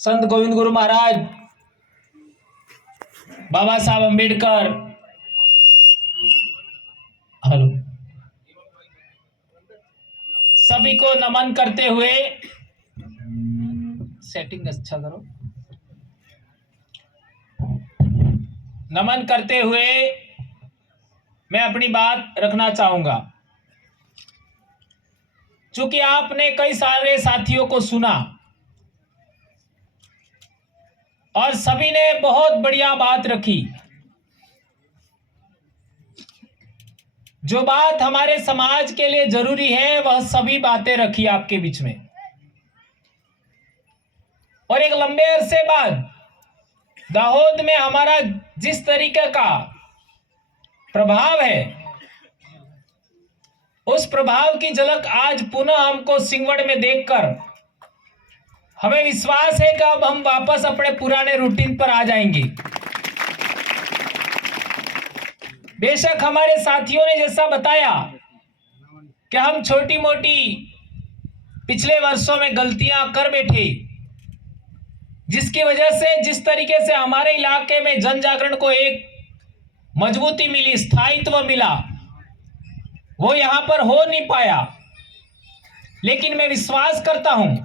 संत गोविंद गुरु महाराज, बाबा साहब अंबेडकर, हेलो, सभी को नमन करते हुए, सेटिंग अच्छा करो, नमन करते हुए मैं अपनी बात रखना चाहूंगा। चूंकि आपने कई सारे साथियों को सुना और सभी ने बहुत बढ़िया बात रखी। जो बात हमारे समाज के लिए जरूरी है वह सभी बातें रखी आपके बीच में। और एक लंबे अरसे बाद दाहोद में हमारा जिस तरीके का प्रभाव है, उस प्रभाव की झलक आज पुनः हमको सिंगवड़ में देखकर हमें विश्वास है कि अब हम वापस अपने पुराने रूटीन पर आ जाएंगे। बेशक हमारे साथियों ने जैसा बताया कि हम छोटी मोटी पिछले वर्षों में गलतियां कर बैठे, जिसकी वजह से जिस तरीके से हमारे इलाके में जन जागरण को एक मजबूती मिली, स्थायित्व मिला, वो यहां पर हो नहीं पाया। लेकिन मैं विश्वास करता हूं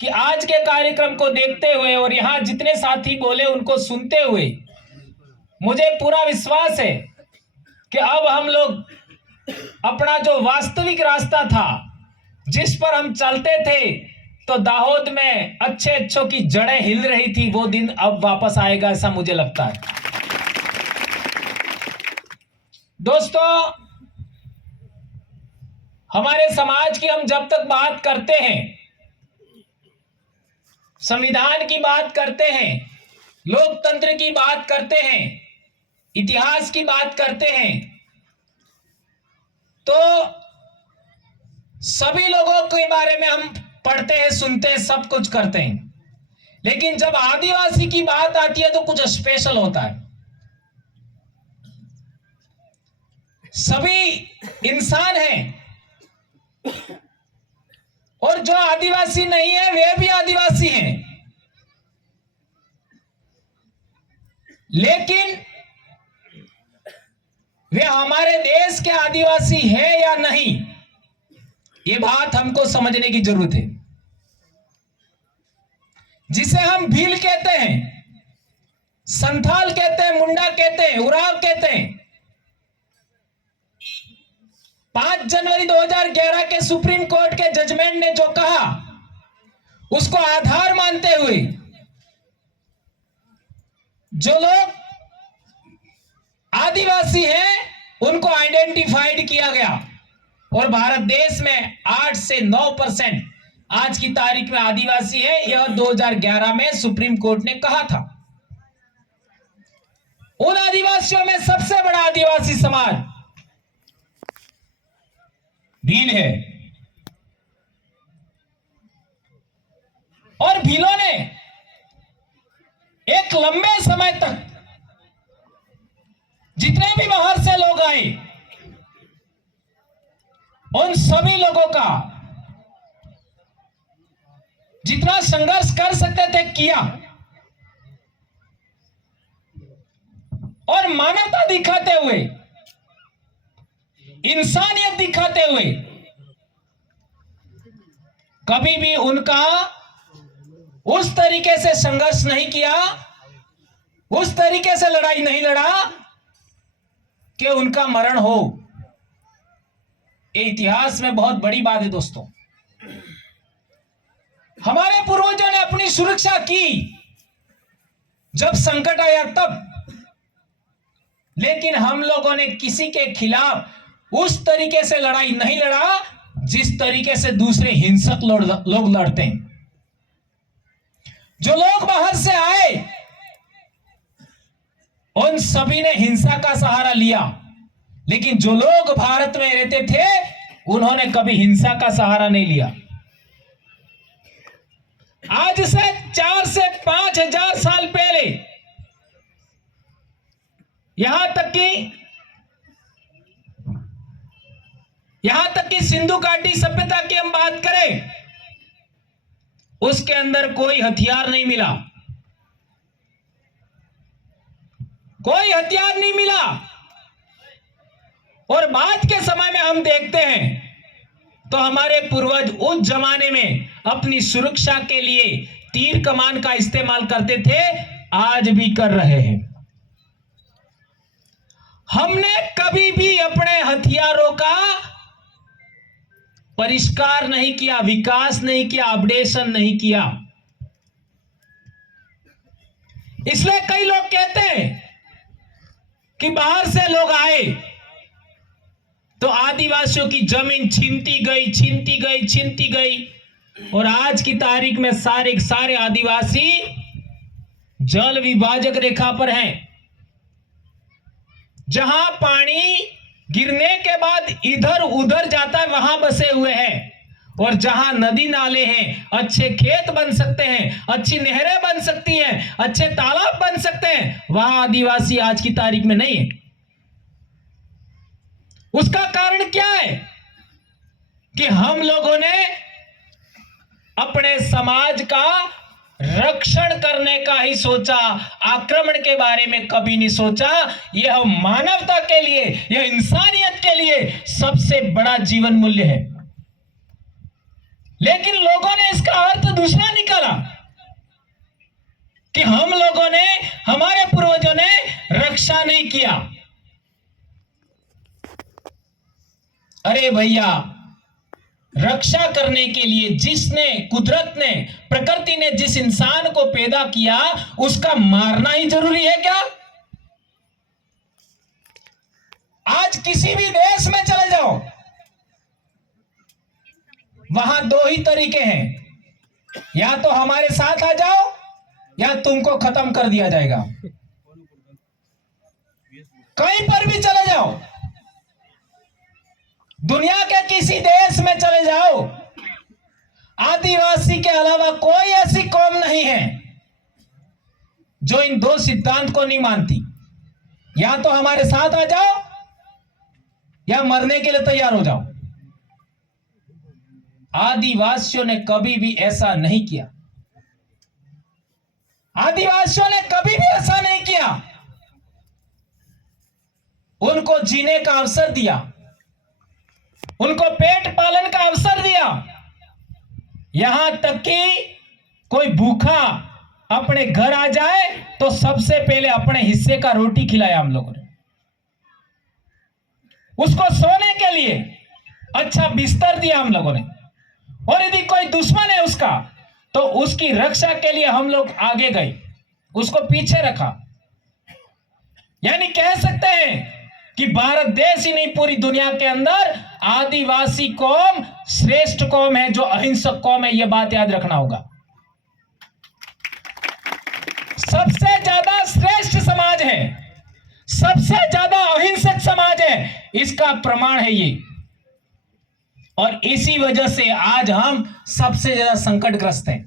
कि आज के कार्यक्रम को देखते हुए और यहां जितने साथी बोले उनको सुनते हुए मुझे पूरा विश्वास है कि अब हम लोग अपना जो वास्तविक रास्ता था, जिस पर हम चलते थे तो दाहोद में अच्छे अच्छों की जड़ें हिल रही थी, वो दिन अब वापस आएगा, ऐसा मुझे लगता है। दोस्तों, हमारे समाज की हम जब तक बात करते हैं, संविधान की बात करते हैं, लोकतंत्र की बात करते हैं, इतिहास की बात करते हैं, तो सभी लोगों के बारे में हम पढ़ते हैं, सुनते हैं, सब कुछ करते हैं। लेकिन जब आदिवासी की बात आती है तो कुछ स्पेशल होता है। सभी इंसान हैं और जो आदिवासी नहीं है वे भी आदिवासी हैं, लेकिन वे हमारे देश के आदिवासी हैं या नहीं, ये बात हमको समझने की जरूरत है। जिसे हम भील कहते हैं, संथाल कहते हैं, मुंडा कहते हैं, उराव कहते हैं, 5 जनवरी 2011 के सुप्रीम कोर्ट के जजमेंट ने जो कहा उसको आधार मानते हुए जो लोग आदिवासी हैं उनको आइडेंटिफाइड किया गया और भारत देश में 8 से 9% आज की तारीख में आदिवासी है। यह 2011 में सुप्रीम कोर्ट ने कहा था। उन आदिवासियों में सबसे बड़ा आदिवासी समाज भील है और भीलों ने एक लंबे समय तक जितने भी बाहर से लोग आए उन सभी लोगों का जितना संघर्ष कर सकते थे किया और मानवता दिखाते हुए, इंसानियत दिखाते हुए कभी भी उनका उस तरीके से संघर्ष नहीं किया, उस तरीके से लड़ाई नहीं लड़ा कि उनका मरण हो। ये इतिहास में बहुत बड़ी बात है दोस्तों। हमारे पूर्वजों ने अपनी सुरक्षा की जब संकट आया तब, लेकिन हम लोगों ने किसी के खिलाफ उस तरीके से लड़ाई नहीं लड़ा जिस तरीके से दूसरे हिंसक लोग लड़ते हैं। जो लोग बाहर से आए उन सभी ने हिंसा का सहारा लिया, लेकिन जो लोग भारत में रहते थे उन्होंने कभी हिंसा का सहारा नहीं लिया। आज से 4 से 5 हजार साल पहले, यहां तक कि सिंधु घाटी सभ्यता की हम बात करें उसके अंदर कोई हथियार नहीं मिला, कोई हथियार नहीं मिला। और बाद के समय में हम देखते हैं तो हमारे पूर्वज उस जमाने में अपनी सुरक्षा के लिए तीर कमान का इस्तेमाल करते थे, आज भी कर रहे हैं। हमने कभी भी अपने हथियारों का परिष्कार नहीं किया, विकास नहीं किया, अपडेशन नहीं किया। इसलिए कई लोग कहते हैं कि बाहर से लोग आए तो आदिवासियों की जमीन छीनती गई, छीनती गई, छीनती गई। और आज की तारीख में सारे आदिवासी जल विभाजक रेखा पर हैं। जहां पानी गिरने के बाद इधर उधर जाता है वहां बसे हुए हैं। और जहां नदी नाले हैं, अच्छे खेत बन सकते हैं, अच्छी नहरें बन सकती हैं, अच्छे तालाब बन सकते हैं, वहां आदिवासी आज की तारीख में नहीं है। उसका कारण क्या है कि हम लोगों ने अपने समाज का रक्षण करने का ही सोचा, आक्रमण के बारे में कभी नहीं सोचा। यह मानवता के लिए, यह इंसानियत के लिए सबसे बड़ा जीवन मूल्य है। लेकिन लोगों ने इसका अर्थ दूसरा निकाला कि हम लोगों ने, हमारे पूर्वजों ने रक्षा नहीं किया। अरे भैया, रक्षा करने के लिए जिसने, कुदरत ने, प्रकृति ने जिस इंसान को पैदा किया उसका मारना ही जरूरी है क्या? आज किसी भी देश में चले जाओ, वहां दो ही तरीके हैं, या तो हमारे साथ आ जाओ या तुमको खत्म कर दिया जाएगा। कहीं पर भी चले जाओ, दुनिया के किसी देश में चले जाओ, आदिवासी के अलावा कोई ऐसी कौम नहीं है जो इन दो सिद्धांत को नहीं मानती। या तो हमारे साथ आ जाओ या मरने के लिए तैयार हो जाओ। आदिवासियों ने कभी भी ऐसा नहीं किया। आदिवासियों ने कभी भी ऐसा नहीं किया। उनको जीने का अवसर दिया, उनको पेट पालन का अवसर दिया। यहां तक कि कोई भूखा अपने घर आ जाए तो सबसे पहले अपने हिस्से का रोटी खिलाया हम लोगों ने। उसको सोने के लिए अच्छा बिस्तर दिया हम लोगों ने। और यदि कोई दुश्मन है उसका, तो उसकी रक्षा के लिए हम लोग आगे गए, उसको पीछे रखा। यानी कह सकते हैं कि भारत देश ही नहीं, पूरी दुनिया के अंदर आदिवासी कौम श्रेष्ठ कौम है, जो अहिंसक कौम है। यह बात याद रखना होगा। सबसे ज्यादा श्रेष्ठ समाज है, सबसे ज्यादा अहिंसक समाज है, इसका प्रमाण है ये। और इसी वजह से आज हम सबसे ज्यादा संकटग्रस्त हैं।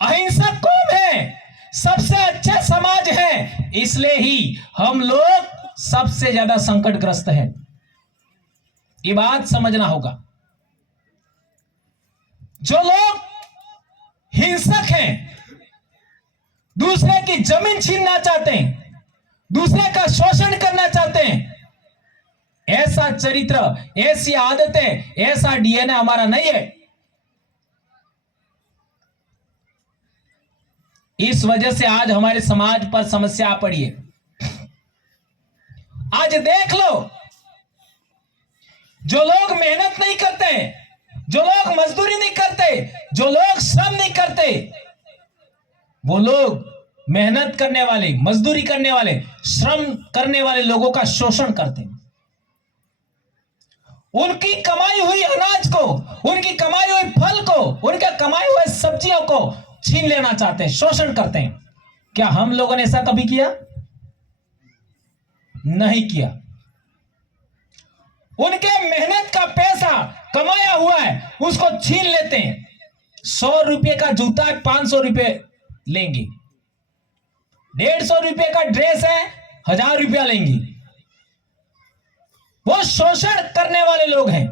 अहिंसक कौम है, सबसे अच्छा समाज है, इसलिए ही हम लोग सबसे ज्यादा संकटग्रस्त हैं। ये बात समझना होगा। जो लोग हिंसक हैं, दूसरे की जमीन छीनना चाहते हैं, दूसरे का शोषण करना चाहते हैं, ऐसा चरित्र, ऐसी आदतें, ऐसा डीएनए हमारा नहीं है। इस वजह से आज हमारे समाज पर समस्या आ पड़ी है। आज देख लो, जो लोग मेहनत नहीं करते, जो लोग मजदूरी नहीं करते, जो लोग श्रम नहीं करते, वो लोग मेहनत करने वाले, मजदूरी करने वाले, श्रम करने वाले लोगों का शोषण करते हैं। उनकी कमाई हुई अनाज को, उनकी कमाई हुई फल को, उनके कमाई हुए सब्जियों को छीन लेना चाहते हैं, शोषण करते हैं। क्या हम लोगों ने ऐसा कभी किया? नहीं किया। उनके मेहनत का पैसा कमाया हुआ है, उसको छीन लेते हैं। 100 रुपये का जूता है, 500 रुपये लेंगे। 150 रुपये का ड्रेस है, 1000 रुपया लेंगे। वो शोषण करने वाले लोग हैं।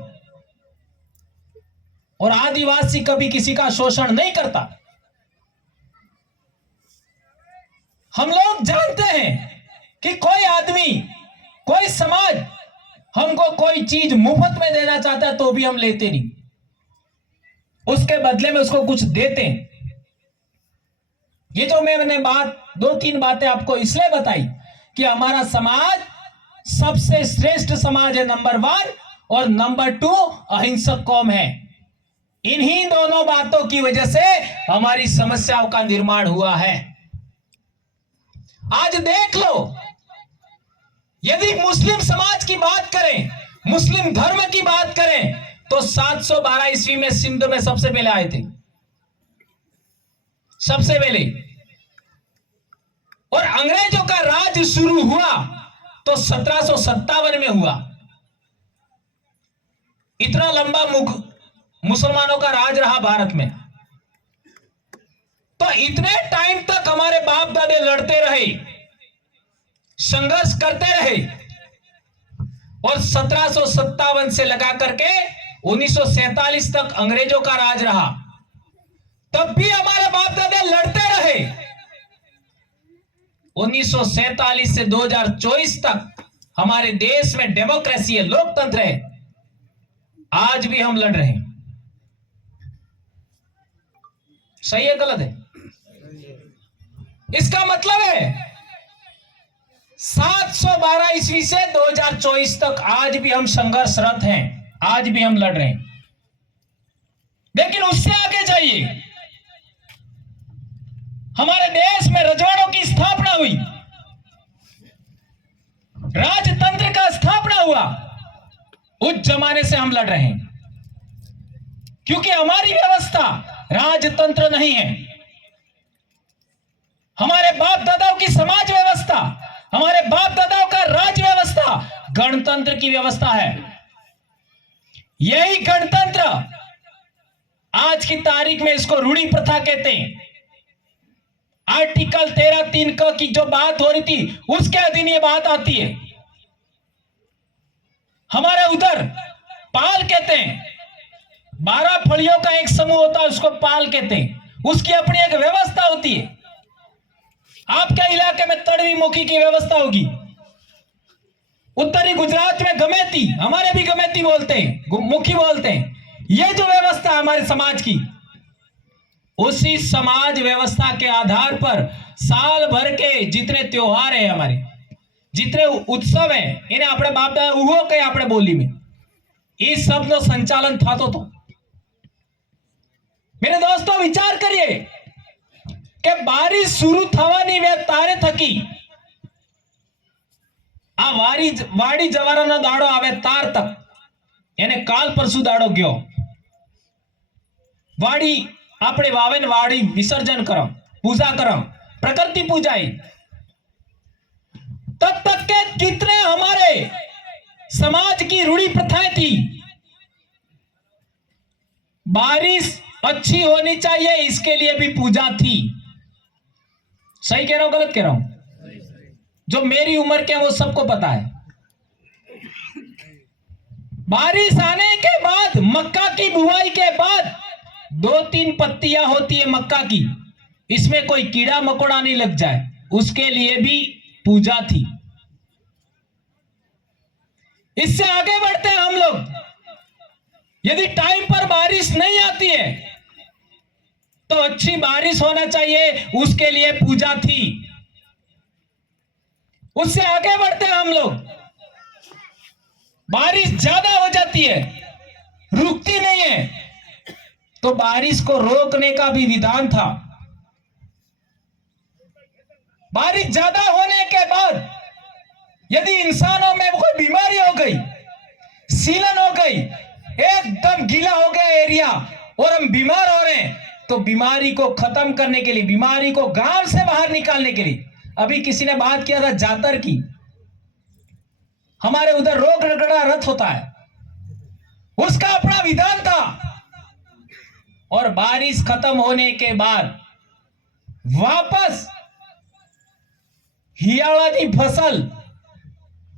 और आदिवासी कभी किसी का शोषण नहीं करता। हम लोग जानते हैं कि कोई आदमी, कोई समाज हमको कोई चीज मुफ्त में देना चाहता है तो भी हम लेते नहीं, उसके बदले में उसको कुछ देते हैं। ये जो मैंने दो तीन बातें आपको इसलिए बताई कि हमारा समाज सबसे श्रेष्ठ समाज है, नंबर 1, और नंबर 2 अहिंसक कौम है। इन्हीं दोनों बातों की वजह से हमारी समस्याओं का निर्माण हुआ है। आज देख लो, यदि मुस्लिम समाज की बात करें, मुस्लिम धर्म की बात करें, तो 712 ईस्वी में सिंध में सबसे पहले आए थे, सबसे पहले। और अंग्रेजों का राज शुरू हुआ तो 1757 में हुआ। इतना लंबा मुसलमानों का राज रहा भारत में। तो इतने टाइम तक हमारे बाप दादे लड़ते रहे, संघर्ष करते रहे, और 1757 से लगा करके 1947 तक अंग्रेजों का राज रहा। तब भी हमारे बाप दादे लड़ते रहे। 1947 से 2024 तक हमारे देश में डेमोक्रेसी है, लोकतंत्र है। आज भी हम लड़ रहे हैं। सही है गलत है? इसका मतलब है 712 ईस्वी से 2024 तक आज भी हम संघर्षरत हैं, आज भी हम लड़ रहे हैं। लेकिन उससे आगे जाइए, हमारे देश में रजवाड़ों की स्थापना हुई, राजतंत्र का स्थापना हुआ। उस जमाने से हम लड़ रहे हैं, क्योंकि हमारी व्यवस्था राजतंत्र नहीं है। हमारे बाप दादाओं की समाज व्यवस्था, हमारे बाप दादाओं का राज व्यवस्था गणतंत्र की व्यवस्था है। यही गणतंत्र आज की तारीख में इसको रूढ़ी प्रथा कहते हैं। आर्टिकल 13(3) क की जो बात हो रही थी, उसके अधीन ये बात आती है। हमारे उधर पाल कहते हैं, 12 फलियों का एक समूह होता है, उसको पाल कहते हैं। उसकी अपनी एक व्यवस्था होती है। आपके इलाके में तड़वी मुखी की व्यवस्था होगी, उत्तरी गुजरात में गमेती, हमारे भी गमेती बोलते हैं, मुखी बोलते हैं। यह जो व्यवस्था है हमारे समाज की, उसी समाज व्यवस्था के आधार पर साल भर के जितने त्योहार हैं, हमारे जितने उत्सव हैं, इन्हें अपने बाप दादा उहो कहे अपने बोली में, इस सब नो संचालन था। तो मेरे दोस्तों विचार करिए कि बारिश शुरू थवानी वे तारे थकी आ वाड़ी जवारानो दाड़ो आवे तार तक, એને કાલ પરસુ દાડો ગયો। વાડી આપણે વાવેન, વાડી विसर्जन करम, पूजा करम, प्रकृति पूजाई। तब तक के कितने हमारे समाज की रूढ़ी प्रथाएं थी। बारिश अच्छी होनी चाहिए, इसके लिए भी पूजा थी। सही कह रहा हूं गलत कह रहा हूं? जो मेरी उम्र के वो सबको पता है। बारिश आने के बाद, मक्का की बुआई के बाद 2-3 पत्तियां होती है मक्का की, इसमें कोई कीड़ा मकोड़ा नहीं लग जाए, उसके लिए भी पूजा थी। इससे आगे बढ़ते हैं हम लोग। यदि टाइम पर बारिश नहीं आती है तो अच्छी बारिश होना चाहिए, उसके लिए पूजा थी। उससे आगे बढ़ते हैं हम लोग। बारिश ज्यादा हो जाती है, रुकती नहीं है, तो बारिश को रोकने का भी विधान था। बारिश ज्यादा होने के बाद यदि इंसानों में कोई बीमारी हो गई, सीलन हो गई, एकदम गीला हो गया एरिया और हम बीमार हो रहे हैं, तो बीमारी को खत्म करने के लिए, बीमारी को गांव से बाहर निकालने के लिए, अभी किसी ने बात किया था जातर की, हमारे उधर रोग रगड़ा रथ होता है, उसका अपना विधान था। और बारिश खत्म होने के बाद वापस हियाळानी फसल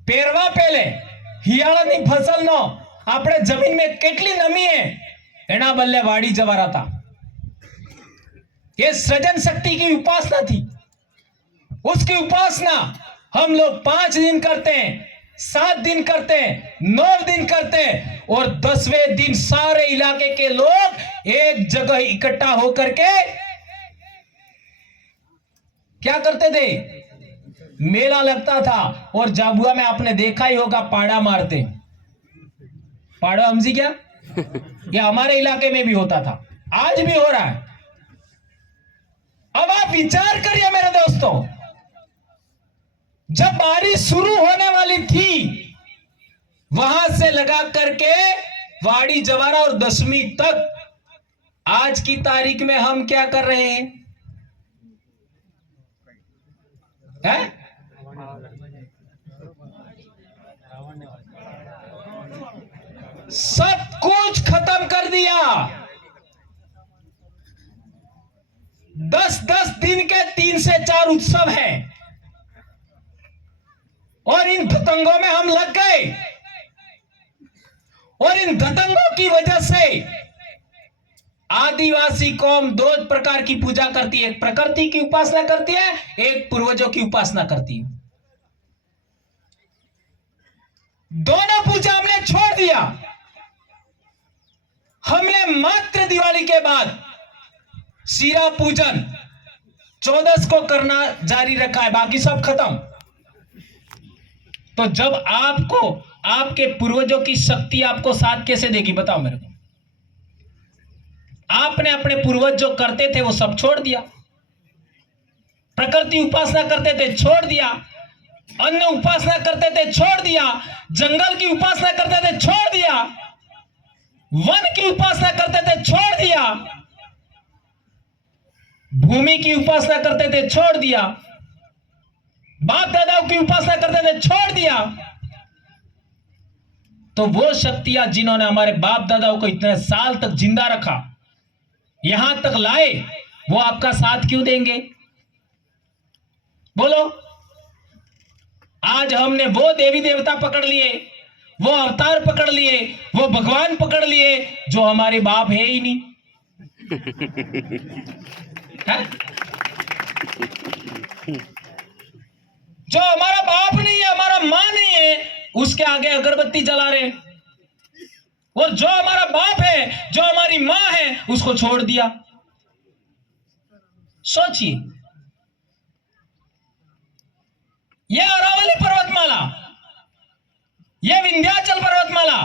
पेरवा पहले हियाळानी फसल नो આપણે જમીન में કેટલી નમી है एना बल्ले वाड़ी जवारा था। ये सृजन शक्ति की उपासना थी। उसकी उपासना हम लोग 5 दिन करते हैं, 7 दिन करते हैं, 9 दिन करते हैं, और 10वें दिन सारे इलाके के लोग एक जगह इकट्ठा होकर के क्या करते थे? मेला लगता था। और जाबुआ में आपने देखा ही होगा, पाड़ा मारते। पाड़ा हमजी क्या? ये हमारे इलाके में भी होता था, आज भी हो रहा है। अब आप विचार करिए मेरे दोस्तों, जब बारिश शुरू होने वाली थी, वहां से लगा करके वाड़ी जवारा और दशमी तक, आज की तारीख में हम क्या कर रहे हैं? सब कुछ खत्म कर दिया। 10-10 दिन के 3 से 4 उत्सव हैं, और इन धतंगों में हम लग गए। और इन धतंगों की वजह से आदिवासी कौम 2 प्रकार की पूजा करती है, एक प्रकृति की उपासना करती है, एक पूर्वजों की उपासना करती है। दोनों पूजा हमने छोड़ दिया। हमने मात्र दिवाली के बाद शिरा पूजन 14 को करना जारी रखा है, बाकी सब खत्म। तो जब आपको आपके पूर्वजों की शक्ति आपको साथ कैसे देगी, बताओ मेरे को? आपने अपने पूर्वज जो करते थे वो सब छोड़ दिया। प्रकृति उपासना करते थे, छोड़ दिया। अन्न उपासना करते थे, छोड़ दिया। जंगल की उपासना करते थे, छोड़ दिया। वन की उपासना करते थे, छोड़ दिया। भूमि की उपासना करते थे, छोड़ दिया। बाप दादाओं की उपासना करते थे, छोड़ दिया। तो वो शक्तियां जिन्होंने हमारे बाप दादाओं को इतने साल तक जिंदा रखा, यहां तक लाए, वो आपका साथ क्यों देंगे? बोलो। आज हमने वो देवी देवता पकड़ लिए, वो अवतार पकड़ लिए, वो भगवान पकड़ लिए जो हमारे बाप है ही नहीं। है? जो हमारा बाप नहीं है, हमारा मां नहीं है, उसके आगे अगरबत्ती जला रहे। और जो हमारा बाप है, जो हमारी मां है, उसको छोड़ दिया। सोचिए, यह अरावली पर्वतमाला, यह विंध्याचल पर्वतमाला,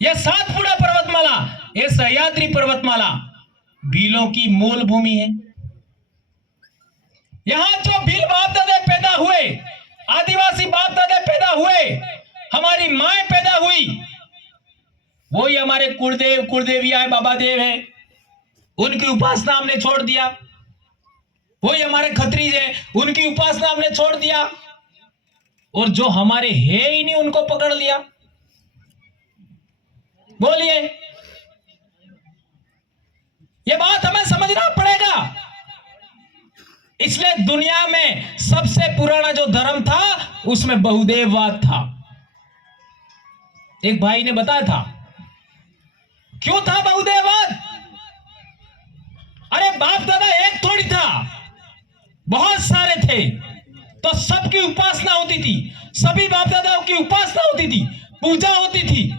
यह सातपुड़ा पर्वतमाला, यह सह्याद्री पर्वतमाला भीलों की मूल भूमि है। यहां जो भील बाप दादा पैदा हुए, आदिवासी बाप दादा पैदा हुए, हमारी माए पैदा हुई, वही हमारे कुलदेव कुलदेविया है, बाबा देव है। उनकी उपासना हमने छोड़ दिया। वही हमारे खत्रीज है, उनकी उपासना हमने छोड़ दिया। और जो हमारे है ही नहीं, उनको पकड़ लिया। बोलिए, ये बात हमें समझना पड़ेगा। इसलिए दुनिया में सबसे पुराना जो धर्म था, उसमें बहुदेववाद था। एक भाई ने बताया था, क्यों था बहुदेववाद? अरे बाप दादा एक थोड़ी था, बहुत सारे थे, तो सबकी उपासना होती थी, सभी बाप दादाओं की उपासना होती थी, पूजा होती थी।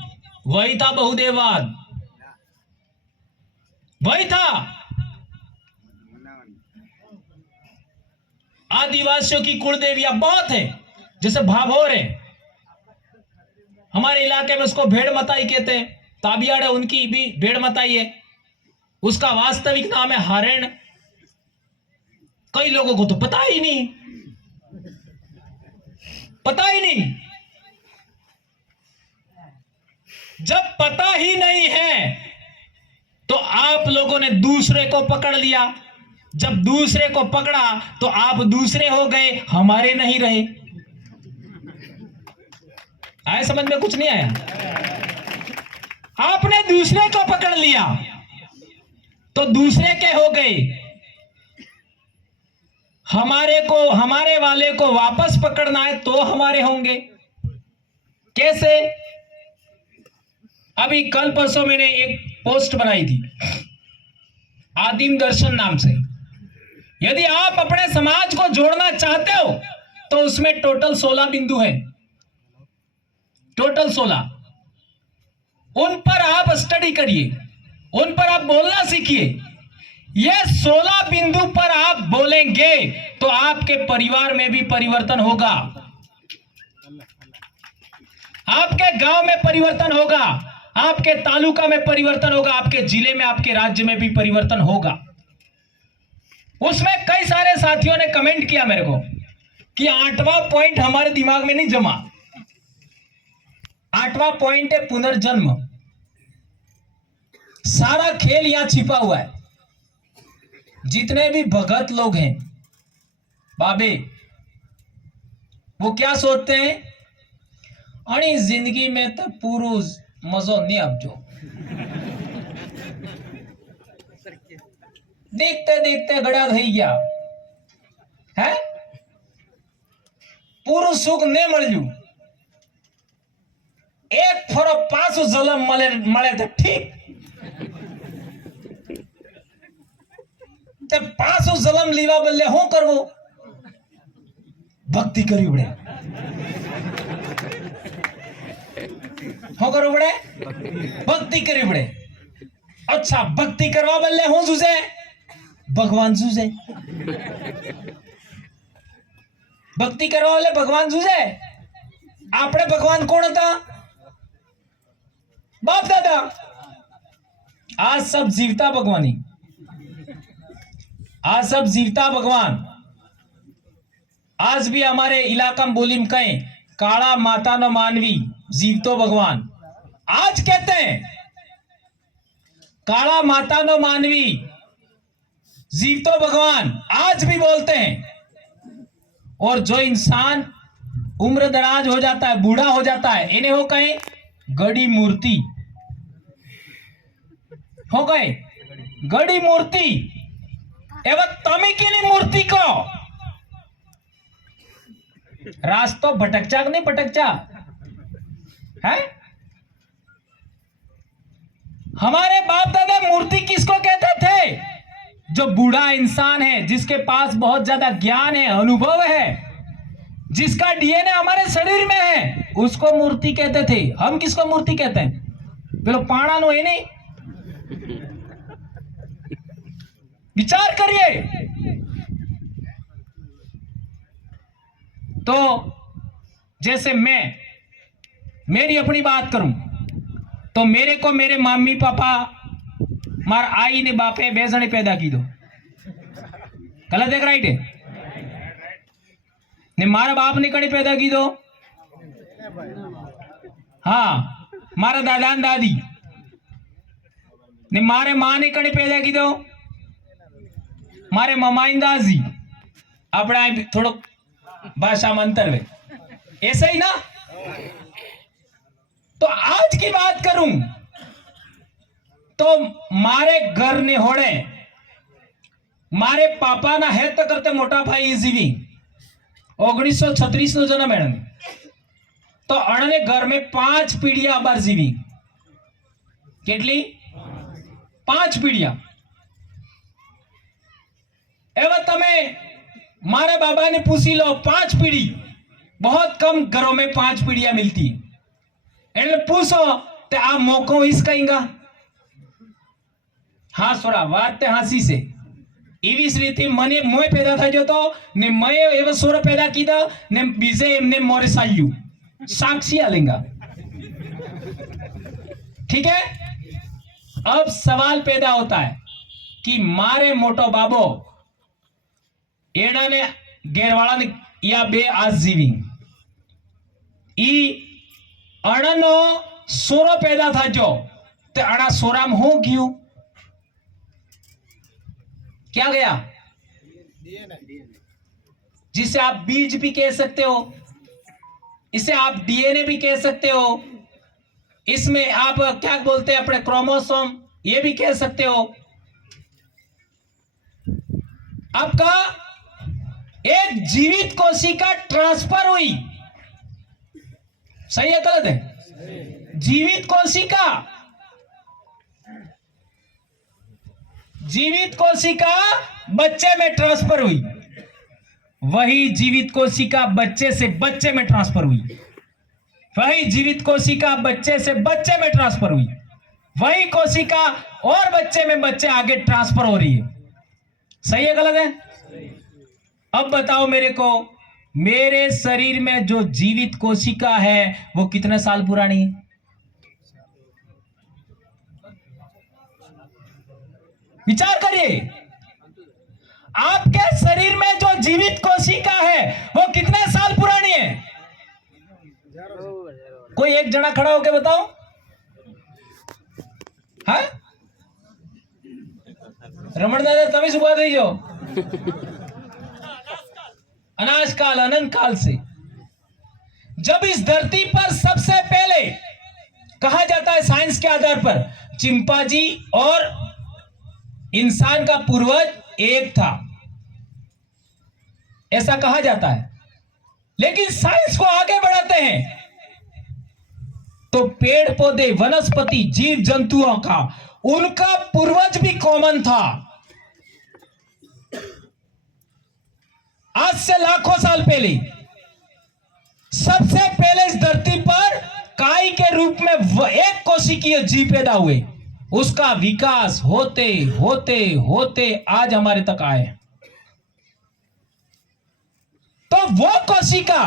वही था बहुदेववाद, वही था। आदिवासियों की कुलदेवियां बहुत है, जैसे भाभोर है, हमारे इलाके में उसको भेड़ मताई कहते हैं। ताबियाड़ है, उनकी भी भेड़ मताई है। उसका वास्तविक नाम है हरेण। कई लोगों को तो पता ही नहीं, पता ही नहीं। जब पता ही नहीं है तो आप लोगों ने दूसरे को पकड़ लिया। जब दूसरे को पकड़ा तो आप दूसरे हो गए, हमारे नहीं रहे। आए समझ में? कुछ नहीं आया? आपने दूसरे को पकड़ लिया तो दूसरे के हो गए। हमारे वाले को वापस पकड़ना है तो हमारे होंगे। कैसे? अभी कल परसों मैंने एक पोस्ट बनाई थी आदिम दर्शन नाम से। यदि आप अपने समाज को जोड़ना चाहते हो तो उसमें टोटल 16 बिंदु हैं, टोटल 16। उन पर आप स्टडी करिए, उन पर आप बोलना सीखिए। ये 16 बिंदु पर आप बोलेंगे तो आपके परिवार में भी परिवर्तन होगा, आपके गांव में परिवर्तन होगा, आपके तालुका में परिवर्तन होगा, आपके जिले में, आपके राज्य में भी परिवर्तन होगा। उसमें कई सारे साथियों ने कमेंट किया मेरे को कि 8वां पॉइंट हमारे दिमाग में नहीं जमा। 8वां पॉइंट है पुनर्जन्म। सारा खेल यहां छिपा हुआ है। जितने भी भगत लोग हैं बाबे, वो क्या सोचते हैं, अणी जिंदगी में तो पूरो मजो नहीं आपजो, देखते देखते गड़ा थई गया है, पूરું સુખ ને મળ્યું, એક ફરો પાછું જલમ મળે તો ઠીક, તે પાછું જલમ લીવા બદલે શું કરવું, ભક્તિ કરવી પડે। શું કરવું પડે? ભક્તિ કરવી પડે। अच्छा, भक्ति करवा बदले શું જુજે? भगवान जूझे। भक्ति करवा वाले भगवान जूझे। आपने भगवान कौन था? बाप दादा। आज सब जीवता भगवानी, आज सब जीवता भगवान। आज भी हमारे इलाका में बोली में कहें काला माता नो मानवी जीवतो भगवान। आज कहते हैं काला माता नो मानवी जीवतो भगवान, आज भी बोलते हैं। और जो इंसान उम्र दराज हो जाता है, बूढ़ा हो जाता है, इन्हें हो कहें गड़ी मूर्ति, हो गए गड़ी मूर्ति एवं तमिकी मूर्ति को रास्तों भटकचा नहीं भटकचा है। हमारे बाप दादा मूर्ति किसको कहते थे? जो बूढ़ा इंसान है, जिसके पास बहुत ज्यादा ज्ञान है, अनुभव है, जिसका डीएनए हमारे शरीर में है, उसको मूर्ति कहते थे। हम किसको मूर्ति कहते हैं? बोलो पाणा नो है नहीं। विचार करिए। तो जैसे मैं मेरी अपनी बात करूं तो मेरे को मेरे मम्मी पापा मार आई ने बापे बे जने पैदा की दो, गलत है राइट है? ने मारा बाप ने कड़ी पैदा की दो, हाँ मारा दादा दादी ने मारे माँ ने कड़ी पैदा की दो, मारे ममाइन दादी। अपना थोड़ा भाषा में अंतर है, ऐसा ही ना। तो आज की बात करूं तो मारे घर ने होड़े मारे पापा ना है तो करते मोटा भाई जीवी 1936 नो जन्म है, तो अणने घर में 5 पीढ़िया बार जीवी। કેટલી? 5 पीढ़िया। एवं तमे मारे बाबा ने पूछी लो 5 पीढ़ी, बहुत कम घरों में 5 पीढ़िया मिलती। એટલે પૂછો તે આ મોકો ઈસ કહીંગા? હા સોરા વાત તે હાસી છે। એવી જ રીતે મને મોય પેદા થઈ જતો ને મય એવો સોરો પેદા કીધા ને બીજે એમને મોરે સાલ્યું સાક્ષી આલેંગા। ठीक है। अब सवाल पैदा होता है कि मारे मोटो बाबो एड़ा ने घेरवाड़ा ने या बे आज जीवी ई अणनो सोरो पैदा था जो ते अणा सोरा में हो गयो क्या गया? जिसे आप बीज भी कह सकते हो, इसे आप डीएनए भी कह सकते हो, इसमें आप क्या बोलते हैं अपने क्रोमोसोम ये भी कह सकते हो। आपका एक जीवित कोशिका ट्रांसफर हुई, सही है गलत है? जीवित कोशिका जीवित कोशिका बच्चे में ट्रांसफर हुई, वही जीवित कोशिका बच्चे से बच्चे में ट्रांसफर हुई, वही जीवित कोशिका बच्चे से बच्चे में ट्रांसफर हुई, वही कोशिका और बच्चे में बच्चे आगे ट्रांसफर हो रही है। सही है गलत है? अब बताओ मेरे को, मेरे शरीर में जो जीवित कोशिका है वो कितने साल पुरानी है? विचार करिए, आपके शरीर में जो जीवित कोशिका है वो कितने साल पुरानी है? कोई एक जना खड़ा होके बताओ। हाँ, रमण दादा तभी सुबह थी जो अनाज काल अनंत काल से, जब इस धरती पर सबसे पहले कहा जाता है साइंस के आधार पर चिंपांजी और इंसान का पूर्वज एक था, ऐसा कहा जाता है। लेकिन साइंस को आगे बढ़ाते हैं तो पेड़ पौधे वनस्पति जीव जंतुओं का उनका पूर्वज भी कॉमन था। आज से लाखों साल पहले सबसे पहले इस धरती पर काई के रूप में एक कोशिकीय जीव पैदा हुए, उसका विकास होते होते होते आज हमारे तक आए। तो वो कोशिका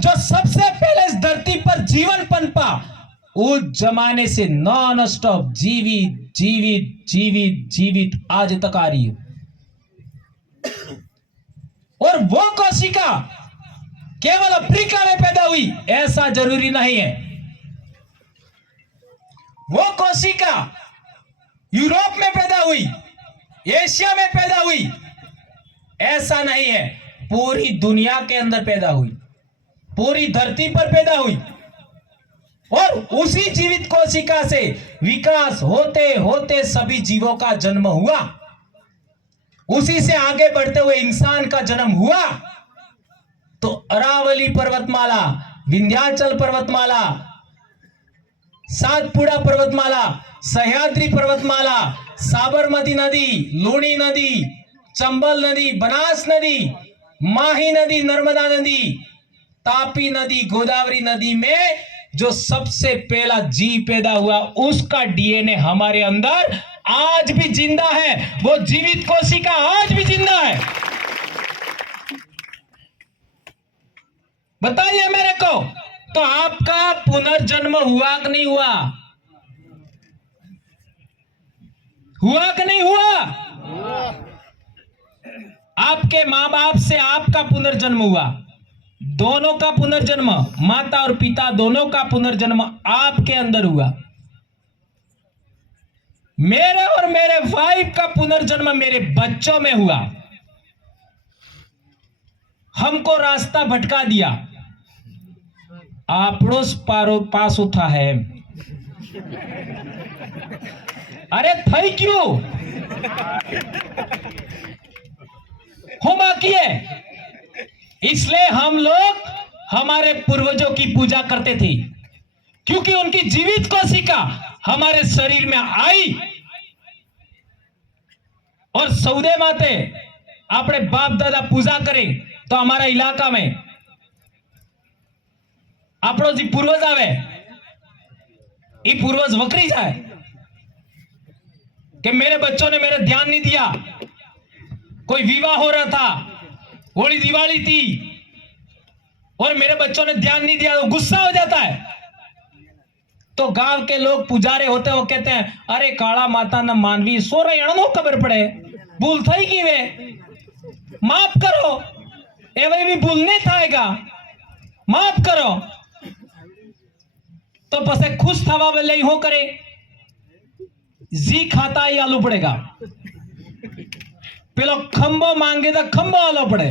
जो सबसे पहले इस धरती पर जीवन पनपा, उस जमाने से नॉन स्टॉप जीवित जीवित जीवित जीवित आज तक आ रही है। और वो कोशिका केवल अफ्रीका में पैदा हुई ऐसा जरूरी नहीं है, वो कोशिका यूरोप में पैदा हुई, एशिया में पैदा हुई ऐसा नहीं है, पूरी दुनिया के अंदर पैदा हुई, पूरी धरती पर पैदा हुई। और उसी जीवित कोशिका से विकास होते होते सभी जीवों का जन्म हुआ, उसी से आगे बढ़ते हुए इंसान का जन्म हुआ। तो अरावली पर्वतमाला, विंध्याचल पर्वतमाला, सातपुड़ा पर्वतमाला, सह्याद्री पर्वतमाला, साबरमती नदी, लूणी नदी, चंबल नदी, बनास नदी, माही नदी, नर्मदा नदी, तापी नदी, गोदावरी नदी में जो सबसे पहला जीव पैदा हुआ उसका डीएनए हमारे अंदर आज भी जिंदा है, वो जीवित कोशिका आज भी जिंदा है। बताइए मेरे को, तो आपका पुनर्जन्म हुआ कि नहीं हुआ? हुआ कि नहीं हुआ? आपके मां बाप से आपका पुनर्जन्म हुआ, दोनों का पुनर्जन्म, माता और पिता दोनों का पुनर्जन्म आपके अंदर हुआ। मेरे और मेरे वाइफ का पुनर्जन्म मेरे बच्चों में हुआ। हमको रास्ता भटका दिया, आपड़ोस पास उठा है। अरे थई क्यों हो बाकी है? इसलिए हम लोग हमारे पूर्वजों की पूजा करते थे, क्योंकि उनकी जीवित कोशिका हमारे शरीर में आई। और सौदे माते अपने बाप दादा पूजा करें तो हमारा इलाका में आपड़ो जी पूर्वज आवे, ये पूर्वज वक्री जाए कि मेरे बच्चों ने मेरे ध्यान नहीं दिया, कोई विवाह हो रहा था, होली दिवाली थी और मेरे बच्चों ने ध्यान नहीं दिया, तो गुस्सा हो जाता है। तो गांव के लोग पुजारे होते वो कहते हैं, अरे काला माता न मानवी सो रही नो खबर पड़े, भूल थई की वे, माफ करो, एवे भी भूल नहीं थाएगा, माफ करो। तो पसे खुश थवा वाले हो करे, जी खाता ही आलू पड़ेगा, पेलो खंबो मांगे तो खंबो आलो पड़े,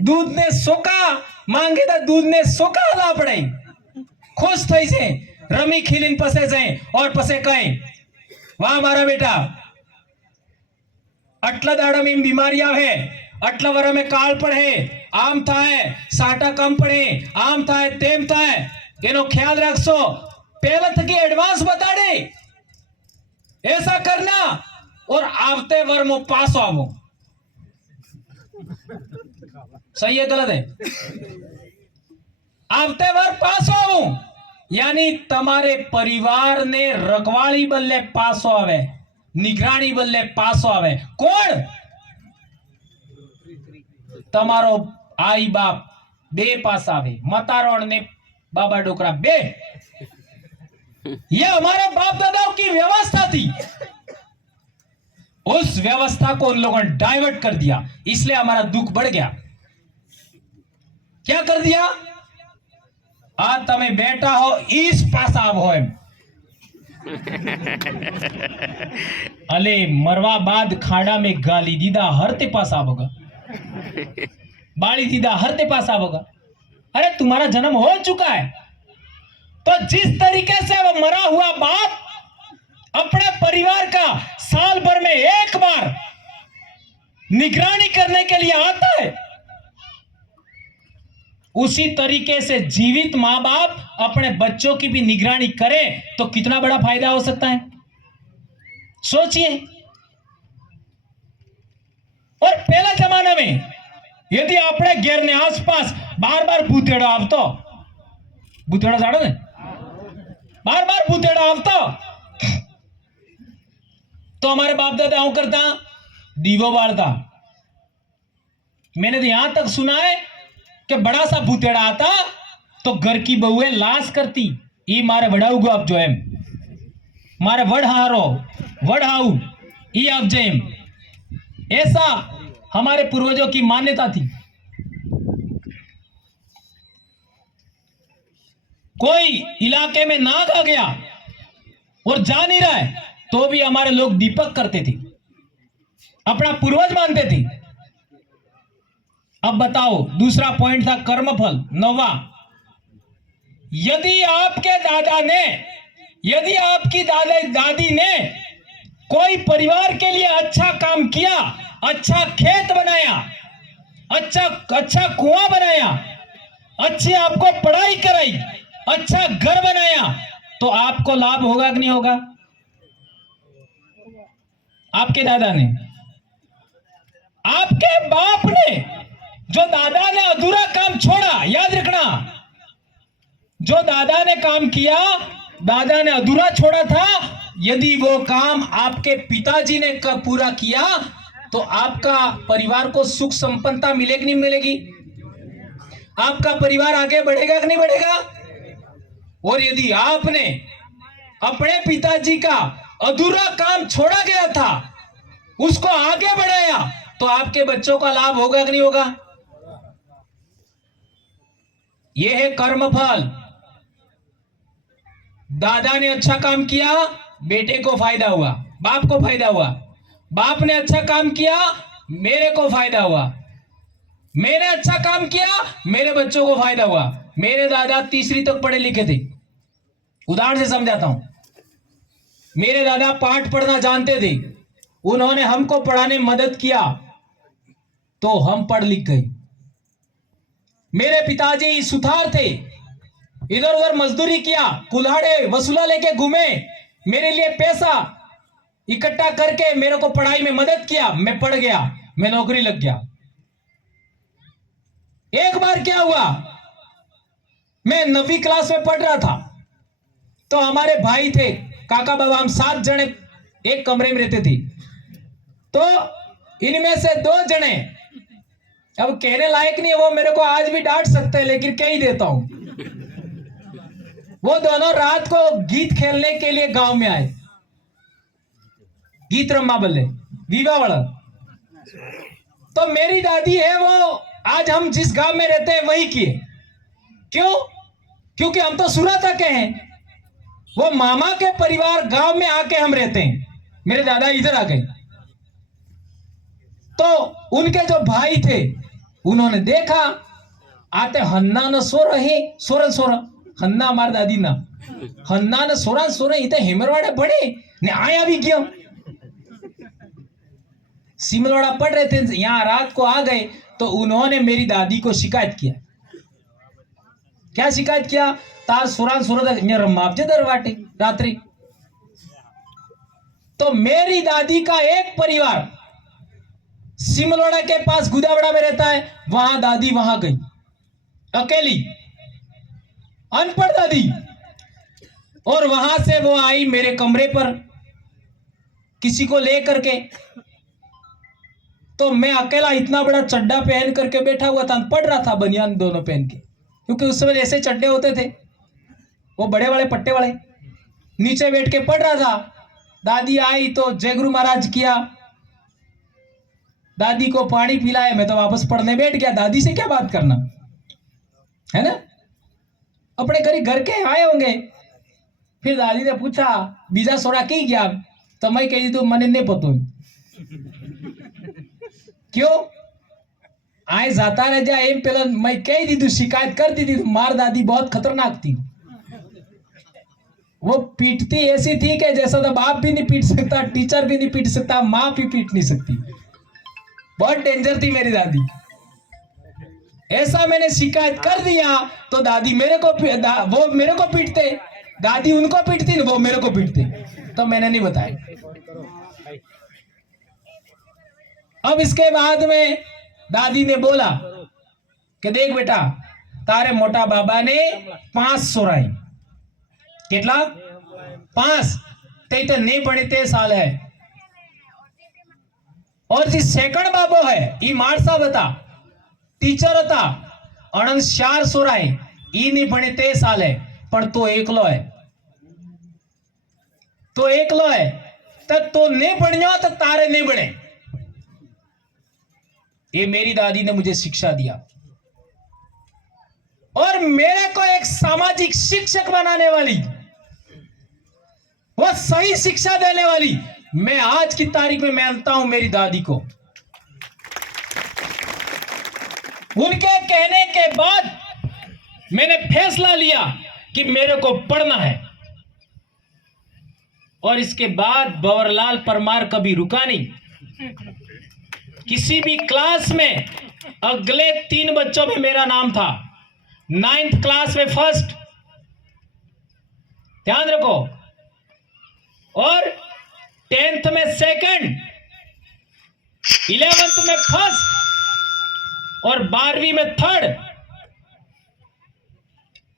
दूध ने सोका मांगे तो दूध ने सोका आला पड़े। खुश थई से रमी खिलीन पसे जाए और पसे कहे, वाह मारा बेटा, अटला दाड़ा में बीमारी आवे, अटला वरा में काल पड़े, आम थाए, साटा कम पड़े, आम थाए, तेम थाए, एनो ख्याल रखसो, पहले थकी एडवांस बता दे, ऐसा करना और आवते वर में पास आवो। सही है गलत है? आवते वर पास आवो यानी તમારે પરિવારને રખવાળી બદલે પાસો આવે, નિગરાણી બદલે પાસો આવે કોણ? તમારો આઈ બાપ બે પાસ આવે, મતારોણ ने बाबा डोकरा बे। ये हमारे बाप दादाओं की व्यवस्था थी। उस व्यवस्था को उन लोगों ने डाइवर्ट कर दिया, इसलिए हमारा दुख बढ़ गया। क्या कर दिया? आज तमे बेटा हो इस पासा हो एम अले मरवा बाद खाड़ा में गाली दीदा हरते पास आवोगा, बाली दीदा हरते पास आवोगा। अरे तुम्हारा जन्म हो चुका है, तो जिस तरीके से वो मरा हुआ बाप अपने परिवार का साल भर में एक बार निगरानी करने के लिए आता है, उसी तरीके से जीवित मां बाप अपने बच्चों की भी निगरानी करें तो कितना बड़ा फायदा हो सकता है, सोचिए। और पहला जमाना में यदि अपने घेर ने आसपास बार बार भूतेड़ा आवतो, भूतेड़ा जाड़ो ने बार बार भूतेड़ा आवतो तो हमारे बाप दादा क्या करता? दीवो बालता। मैंने तो यहां तक सुना है कि बड़ा सा भूतेड़ा आता तो घर की बहुएं लाश करती, ई मारे वड़ाऊ गो आप जो एम, मारे वड़ हारो वड़ हाउ ई आप जेम। ऐसा हमारे पूर्वजों की मान्यता थी। कोई इलाके में नाग आ गया और जा नहीं रहा है तो भी हमारे लोग दीपक करते थे, अपना पूर्वज मानते थे। अब बताओ, दूसरा पॉइंट था कर्मफल। 9वां, यदि आपके दादा ने, यदि आपकी दादी ने कोई परिवार के लिए अच्छा काम किया, अच्छा खेत बनाया, अच्छा कुआं बनाया, अच्छी आपको पढ़ाई कराई, अच्छा घर बनाया, तो आपको लाभ होगा कि नहीं होगा? आपके दादा ने, आपके बाप ने, जो दादा ने अधूरा काम छोड़ा, याद रखना, जो दादा ने काम किया, दादा ने अधूरा छोड़ा था, यदि वो काम आपके पिताजी ने पूरा किया तो आपका परिवार को सुख संपन्नता मिलेगी नहीं मिलेगी? आपका परिवार आगे बढ़ेगा कि नहीं बढ़ेगा? और यदि आपने अपने पिताजी का अधूरा काम छोड़ा गया था उसको आगे बढ़ाया तो आपके बच्चों का लाभ होगा कि नहीं होगा? यह है कर्मफल। दादा ने अच्छा काम किया, बेटे को फायदा हुआ, बाप को फायदा हुआ। बाप ने अच्छा काम किया, मेरे को फायदा हुआ। मैंने अच्छा काम किया, मेरे बच्चों को फायदा हुआ। मेरे दादा तीसरी तक पढ़े लिखे थे। उदाहरण से समझाता हूं। मेरे दादा पाठ पढ़ना जानते थे, उन्होंने हमको पढ़ाने में मदद किया तो हम पढ़ लिख गए। मेरे पिताजी सुथार थे, इधर उधर मजदूरी किया, कुल्हाड़े वसूला लेके घूमे, मेरे लिए पैसा इकट्ठा करके मेरे को पढ़ाई में मदद किया। मैं पढ़ गया, मैं नौकरी लग गया। एक बार क्या हुआ, मैं 9वीं क्लास में पढ़ रहा था तो हमारे भाई थे, काका बाबा, हम 7 जने एक कमरे में रहते थे। तो इनमें से 2 जने, अब कहने लायक नहीं है, वो मेरे को आज भी डांट सकते हैं लेकिन कह ही देता हूं। वो दोनों रात को गीत खेलने के लिए गांव में आए, गीत रम्मा बल्ले वीवा वाला। तो मेरी दादी है वो आज हम जिस गांव में रहते हैं वही की है। क्यों? क्योंकि हम तो सुराता के हैं, वो मामा के परिवार गांव में आके हम रहते हैं। मेरे दादा इधर आ गए तो उनके जो भाई थे उन्होंने देखा आते हन्ना न सो रहे, सोरन सोरा हन्ना हमार दादी ना हन्ना न सोरा सोरा इतने हेमरवाड़े पड़े ने आया भी क्यों? सिमलवाड़ा पढ़ रहे थे, यहां रात को आ गए तो उन्होंने मेरी दादी को शिकायत किया। क्या शिकायत किया? तार सुरान सुरत मेरा मापजे दरवाटे रात्रि। तो मेरी दादी का एक परिवार सिमलोड़ा के पास गुदावड़ा में रहता है, वहां दादी वहां गई अकेली, अनपढ़ दादी, और वहां से वो आई मेरे कमरे पर किसी को ले करके। तो मैं अकेला इतना बड़ा चड्डा पहन करके बैठा हुआ था, पढ़ रहा था बनियान दोनों पहन के, क्योंकि उस समय ऐसे चड्डे होते थे वो बड़े वाले पट्टे वाले, नीचे बैठ के पढ़ रहा था। दादी आई तो जय गुरु महाराज किया, दादी को पानी पिलाया, मैं तो वापस पढ़ने बैठ गया। दादी से क्या बात करना है ना, अपने घर के आए होंगे। फिर दादी ने पूछा बीजा सोरा की गया, तो मैं कही तू मने नहीं पतो क्यों आए जाता रह जा एम पेला, मैं कही दी तू शिकायत कर दी थी, मार दादी बहुत खतरनाक थी, वो पीटती ऐसी थी कि जैसा तो बाप भी नहीं पीट सकता, टीचर भी नहीं पीट सकता, माँ भी पीट नहीं सकती, बहुत डेंजर थी मेरी दादी। ऐसा मैंने शिकायत कर दिया तो दादी वो मेरे को पीटते, दादी उनको पीटती, वो मेरे को पीटते, तो मैंने नहीं बताया। अब इसके बाद में दादी ने बोला कि देख बेटा, तारे मोटा बाबा ने 5 सोराई, કેટલા 5 ते तो नहीं बने ते साल है, और जी सेकंड बाबो है ई मारसा बता टीचर था, 4 सोराई ई नहीं बने ते साल है, पर तो एकलो है, तो एकलो है, तो नहीं बनिया तो तारे नहीं बने। ये मेरी दादी ने मुझे शिक्षा दिया, और मेरे को एक सामाजिक शिक्षक बनाने वाली, वो सही शिक्षा देने वाली, मैं आज की तारीख में मानता हूं मेरी दादी को। उनके कहने के बाद मैंने फैसला लिया कि मेरे को पढ़ना है, और इसके बाद भंवरलाल परमार कभी रुका नहीं। किसी भी क्लास में अगले 3 बच्चों में मेरा नाम था, 9th क्लास में फर्स्ट, ध्यान रखो, और 10th में सेकंड, 11th में फर्स्ट, और 12वीं में थर्ड,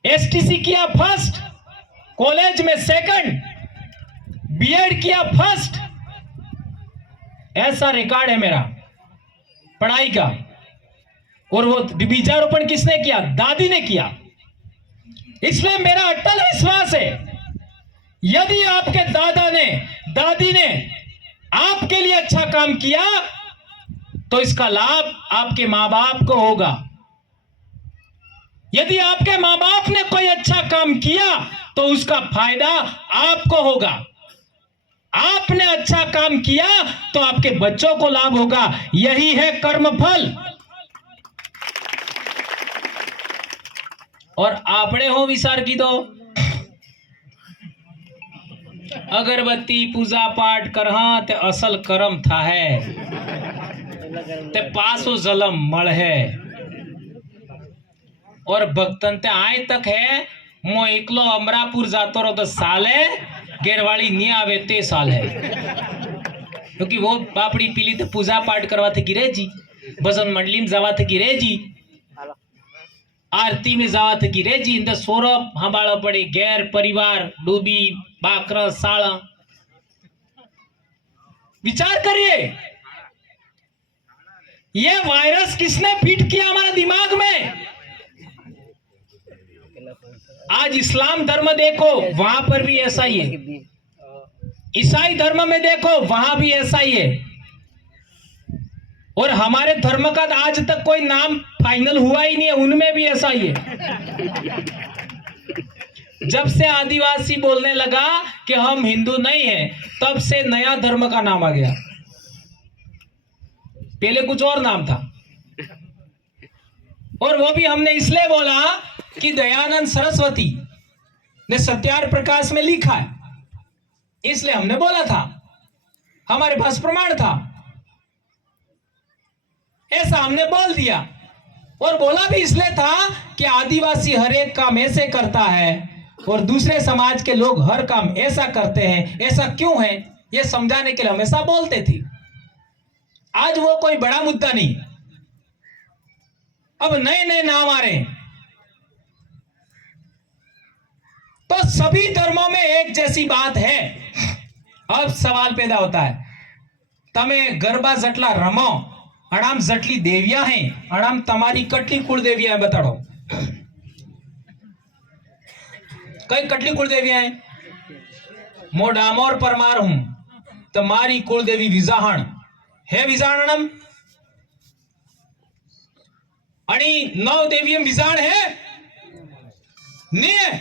एसटीसी किया फर्स्ट, कॉलेज में सेकंड, बीएड किया फर्स्ट। ऐसा रिकॉर्ड है मेरा पढ़ाई का, और वो बीजारोपण किसने किया? दादी ने किया। इसलिए मेरा अटल विश्वास है, यदि आपके दादी ने आपके लिए अच्छा काम किया तो इसका लाभ आपके मां बाप को होगा। यदि आपके मां बाप ने कोई अच्छा काम किया तो उसका फायदा आपको होगा। आपने अच्छा काम किया तो आपके बच्चों को लाभ होगा। यही है कर्मफल। और आपने हो विचार की दो, अगरबत्ती पूजा पाठ करहा ते असल कर्म था है, ते पासो जलम मळ है, और भक्तन ते आए तक है। मो एकलो अमरापुर जातो रो तो साले गेरवाड़ी नहीं आवे ते साल है, क्योंकि वो पापड़ी पीली तो पूजा पाठ करवा थे गिरे जी, भजन मंडली में जावा थे गिरे जी, आरती में जावा थे गिरे जी, इंद सौरभ हमारा पड़े गैर परिवार डूबी बाकरा साला। विचार करिए, ये वायरस किसने फिट किया हमारे दिमाग में? आज इस्लाम धर्म देखो वहां पर भी ऐसा ही है, ईसाई धर्म में देखो वहां भी ऐसा ही है, और हमारे धर्म का आज तक कोई नाम फाइनल हुआ ही नहीं है, उनमें भी ऐसा ही है। जब से आदिवासी बोलने लगा कि हम हिंदू नहीं हैं, तब से नया धर्म का नाम आ गया, पहले कुछ और नाम था। और वो भी हमने इसलिए बोला कि दयानंद सरस्वती ने सत्यार्थ प्रकाश में लिखा है, इसलिए हमने बोला था, हमारे पास प्रमाण था, ऐसा हमने बोल दिया। और बोला भी इसलिए था कि आदिवासी हर एक काम ऐसे करता है और दूसरे समाज के लोग हर काम ऐसा करते हैं। ऐसा क्यों है? ये समझाने के लिए हमेशा बोलते थे। आज वो कोई बड़ा मुद्दा नहीं, अब नए नए नाम आ रहे हैं। तो सभी धर्मों में एक जैसी बात है। अब सवाल पैदा होता है, तमे गरबा जटला रमो अणाम जटली देविया हैं, अणाम तमारी कटली कुल देविया है, बताओ कई कटली कुल देविया हैं? मोडामोर परमार हूं तमारी कुल देवी विजाहण है, विजाहणम आणि नौ देवियम विजाहण है नहीं है?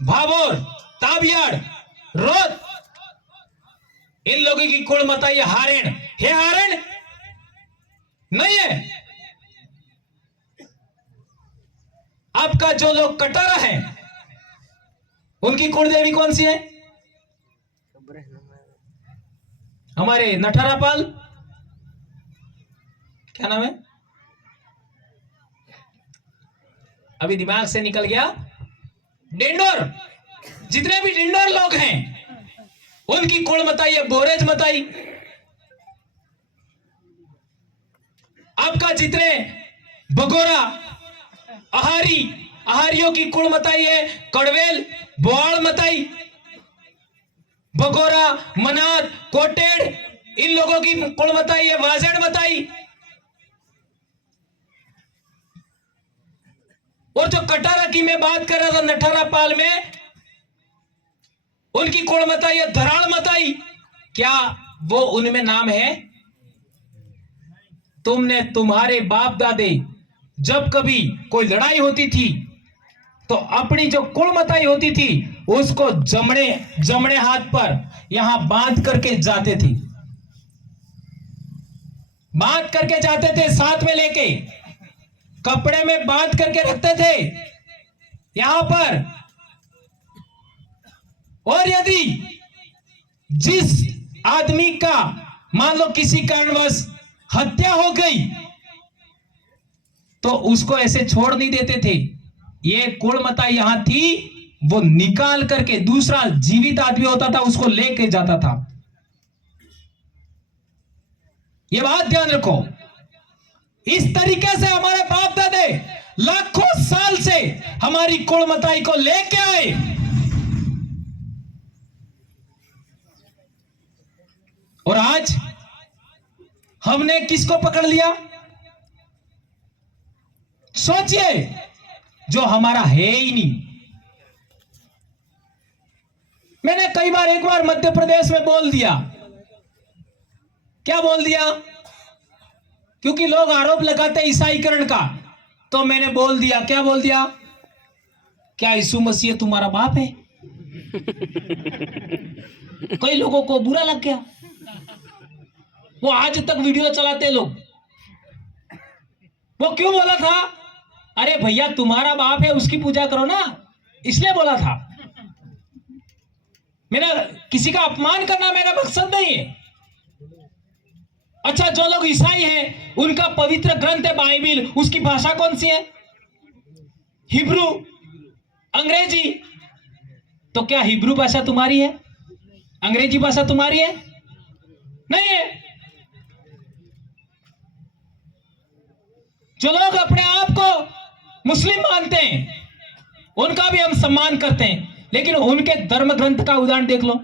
भाभोर, ताबियाड़, रोद, इन लोगों की कुल मता ये हारेण है, हारेण नहीं है। आपका जो लोग कटारा है उनकी कुल देवी कौन सी है? हमारे नठारापाल, क्या नाम है, अभी दिमाग से निकल गया। डिंडोर, जितने भी डिंडोर लोग हैं उनकी कुल मताई है बोरेज मताई। आपका जितने बगोरा, आहारी, आहारियों की कुल मताई है कड़वेल, बोआल मताई। बगोरा, मनार, कोटेड़, इन लोगों की कुल मताई है वाजेड़ मताई। और जो कटारा की मैं बात कर रहा था नठारा पाल में, उनकी कुल मताई है धराड़ मताई। क्या वो उनमें नाम है? तुमने, तुम्हारे बाप दादे जब कभी कोई लड़ाई होती थी तो अपनी जो कुल मताई होती थी उसको जमणे हाथ पर यहां बांध करके जाते थे, बांध करके जाते थे, साथ में लेके कपड़े में बांध करके रखते थे यहां पर। और यदि जिस आदमी का मान लो किसी कारणवश हत्या हो गई तो उसको ऐसे छोड़ नहीं देते थे, ये कुलमता यहां थी, वो निकाल करके दूसरा जीवित आदमी होता था उसको लेके जाता था। ये बात ध्यान रखो। इस तरीके से हमारे बाप दादे लाखों साल से हमारी कुलमताई को लेके आए। और आज हमने किसको पकड़ लिया? सोचिए, जो हमारा है ही नहीं। मैंने कई बार, एक बार मध्य प्रदेश में बोल दिया। क्या बोल दिया? क्योंकि लोग आरोप लगाते ईसाईकरण का, तो मैंने बोल दिया, क्या बोल दिया? क्या यीशु मसीह तुम्हारा बाप है? कई लोगों को बुरा लग गया, वो आज तक वीडियो चलाते लोग। वो क्यों बोला था? अरे भैया तुम्हारा बाप है उसकी पूजा करो ना, इसलिए बोला था। मेरा किसी का अपमान करना मेरा मकसद नहीं है। अच्छा, जो लोग ईसाई हैं उनका पवित्र ग्रंथ है बाइबिल, उसकी भाषा कौन सी है? हिब्रू, अंग्रेजी। तो क्या हिब्रू भाषा तुम्हारी है? अंग्रेजी भाषा तुम्हारी है? नहीं है। जो लोग अपने आप को मुस्लिम मानते हैं उनका भी हम सम्मान करते हैं, लेकिन उनके धर्म ग्रंथ का उदाहरण देख लो।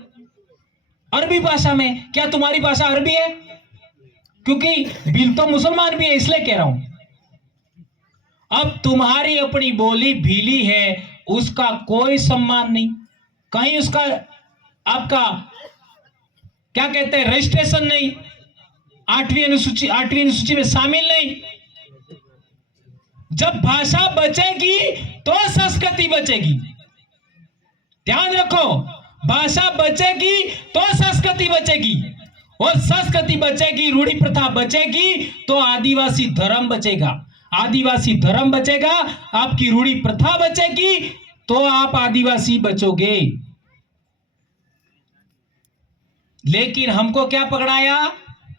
अरबी भाषा में, क्या तुम्हारी भाषा अरबी है? क्योंकि बिल तो मुसलमान भी है, इसलिए कह रहा हूं। अब तुम्हारी अपनी बोली भीली है, उसका कोई सम्मान नहीं, कहीं उसका आपका क्या कहते हैं रजिस्ट्रेशन नहीं, 8वीं अनुसूची में शामिल नहीं। जब भाषा बचेगी तो संस्कृति बचेगी। ध्यान रखो, भाषा बचेगी तो संस्कृति बचेगी, और संस्कृति बचेगी, रूढ़ी प्रथा बचेगी तो आदिवासी धर्म बचेगा। आदिवासी धर्म बचेगा, आपकी रूढ़ी प्रथा बचेगी तो आप आदिवासी बचोगे। लेकिन हमको क्या पकड़ाया?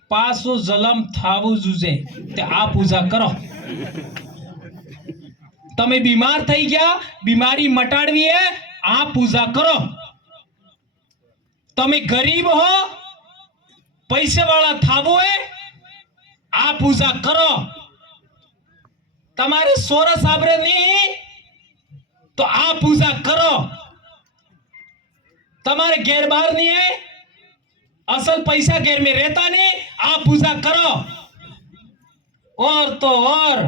पासो जलम थावु जुजे, ते आप पूजा करो। તમે बीमार થઈ ગયા, बीमारी मटाड़वी है, आप पूजा करो। તમે ગરીબ હો, પૈસે વાળા થાવું હોય, આ પૂજા કરો. તમારે સોરસ આબરે નહીં તો આ પૂજા કરો. તમારે ઘેર બહાર नहीं है, असल पैसा घेर में रहता नहीं, आप पूजा करो. और तो और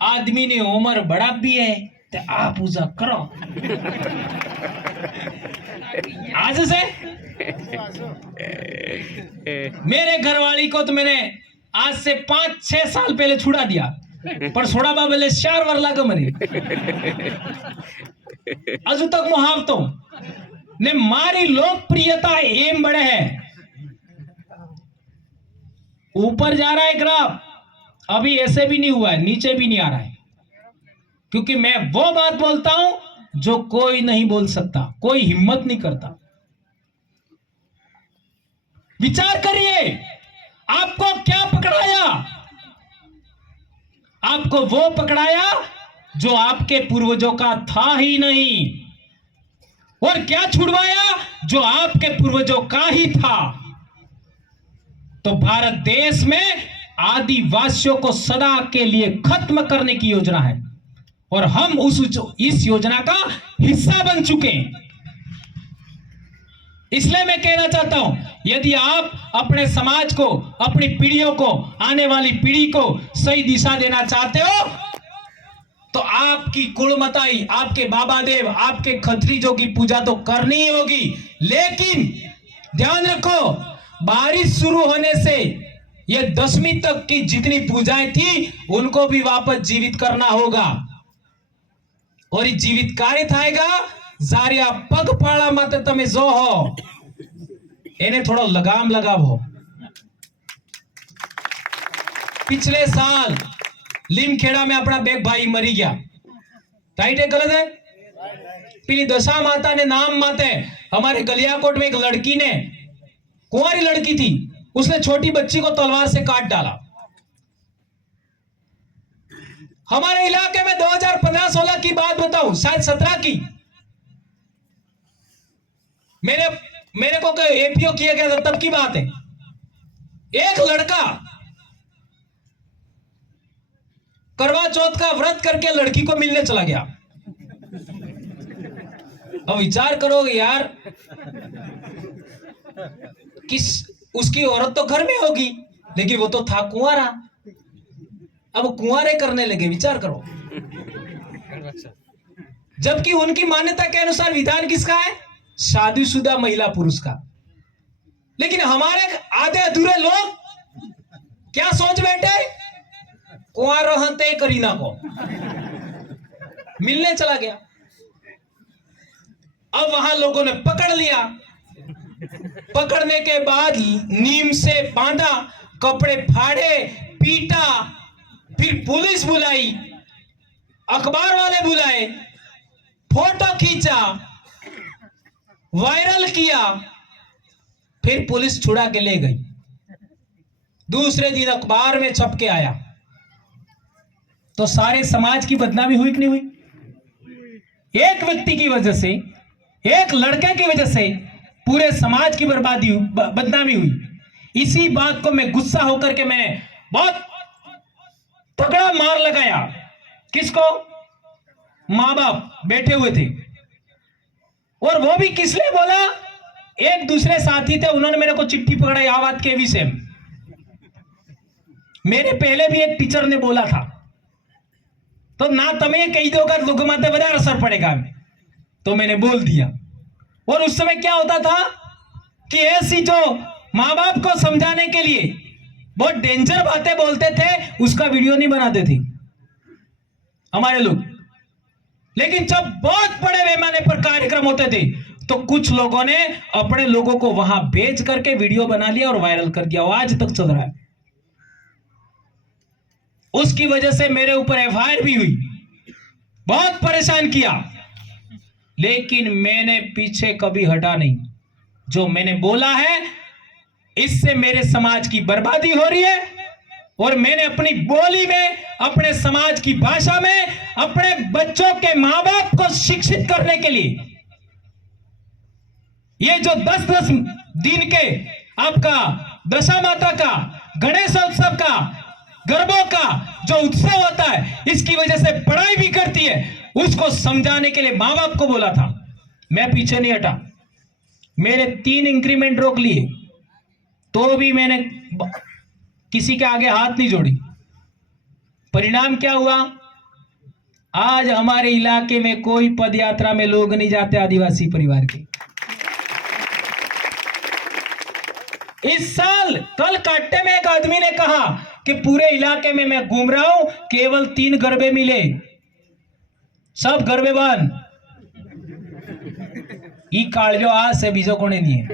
आदमी ने उम्र बढ़ा भी है तो आप पूजा करो. आज से मेरे घरवाली को तो मैंने आज से 5-6 साल पहले छुड़ा दिया, पर छोड़ा बोले 4 वर लागे मने अजू तक मुहावतो ने मारी लोकप्रियता एम बड़े है. ऊपर जा रहा है ग्राफ, अभी ऐसे भी नहीं हुआ है, नीचे भी नहीं आ रहा है, क्योंकि मैं वो बात बोलता हूं जो कोई नहीं बोल सकता, कोई हिम्मत नहीं करता. विचार करिए, आपको क्या पकड़ाया? आपको वो पकड़ाया जो आपके पूर्वजों का था ही नहीं, और क्या छुड़वाया जो आपके पूर्वजों का ही था. तो भारत देश में आदिवासियों को सदा के लिए खत्म करने की योजना है, और हम इस योजना का हिस्सा बन चुके हैं. इसलिए मैं कहना चाहता हूं, यदि आप अपने समाज को, अपनी पीढ़ियों को, आने वाली पीढ़ी को सही दिशा देना चाहते हो, तो आपकी कुलमताई, आपके बाबा देव, आपके खत्रीजों की पूजा तो करनी ही होगी. लेकिन ध्यान रखो, बारिश शुरू होने से ये 10वीं तक की जितनी पूजाएं थी उनको भी वापस जीवित करना होगा. और ये जीवित कार्य थाएगा जारिया पगपाड़ा मत तमे जो हो एने थोड़ा लगाम लगावो. पिछले साल लीमखेड़ा में अपना बेग भाई मरी गया, राइट है गलत है? पीली दशा माता ने नाम माते हमारे गलियाकोट में एक लड़की ने, कुंवारी लड़की थी, उसने छोटी बच्ची को तलवार से काट डाला. हमारे इलाके में 2015-16 की बात बताऊं, शायद 17 की, मेरे को एपीओ किया गया था, तब की बात है. एक लड़का करवा चौथ का व्रत करके लड़की को मिलने चला गया. अब विचार करोगे यार, किस उसकी औरत तो घर में होगी, लेकिन वो तो था कुंवारा. अब कुंवारे करने लगे, विचार करो. जबकि उनकी मान्यता के अनुसार विधान किसका है? शादीशुदा महिला पुरुष का. लेकिन हमारे आधे अधूरे लोग क्या सोच बैठे, कुंवारो हंते करीना को मिलने चला गया. अब वहां लोगों ने पकड़ लिया. पकड़ने के बाद नीम से बांधा, कपड़े फाड़े, पीटा, फिर पुलिस बुलाई, अखबार वाले बुलाए, फोटो खींचा, वायरल किया, फिर पुलिस छुड़ा के ले गई. दूसरे दिन अखबार में छप के आया. तो सारे समाज की बदनामी हुई कि नहीं हुई? एक व्यक्ति की वजह से, एक लड़के की वजह से पूरे समाज की बर्बादी, बदनामी हुई. इसी बात को मैं गुस्सा होकर के मैंने बहुत तगड़ा मार लगाया. किसको? माँ बाप बैठे हुए थे, और वो भी किस लिए बोला? एक दूसरे साथी थे, उन्होंने मेरे को चिट्ठी पकड़ाई आ बात के विषय में. मेरे पहले भी एक टीचर ने बोला था, तो ना तुम्हें कही दोगा लोगों माते बड़ा असर पड़ेगा, तो मैंने बोल दिया. और उस समय क्या होता था कि ऐसी जो माँ बाप को समझाने के लिए बहुत डेंजर बातें बोलते थे, उसका वीडियो नहीं बनाते थे हमारे लोग. लेकिन जब बहुत बड़े पैमाने पर कार्यक्रम होते थे, तो कुछ लोगों ने अपने लोगों को वहां भेज करके वीडियो बना लिया और वायरल कर दिया. आज तक चल रहा है. उसकी वजह से मेरे ऊपर एफआईआर भी हुई, बहुत परेशान किया, लेकिन मैंने पीछे कभी हटा नहीं. जो मैंने बोला है, इससे मेरे समाज की बर्बादी हो रही है, और मैंने अपनी बोली में, अपने समाज की भाषा में, अपने बच्चों के मां बाप को शिक्षित करने के लिए ये जो 10-10 दिन के आपका दशा माता का, गणेश उत्सव का, गरबों का जो उत्सव होता है, इसकी वजह से पढ़ाई भी करती है, उसको समझाने के लिए माँ बाप को बोला था। मैं पीछे नहीं हटा, मेरे 3 इंक्रीमेंट रोक लिए, तो भी मैंने किसी के आगे हाथ नहीं जोड़ी। परिणाम क्या हुआ? आज हमारे इलाके में कोई पद यात्रा में लोग नहीं जाते आदिवासी परिवार के। इस साल कल काट्टे में एक आदमी ने कहा कि पूरे इलाके में मैं घूम रहा हूं, केवल 3 गरबे मिले, सब गरबे बंद। ई कालजो आज से बीजो कोने नहीं है।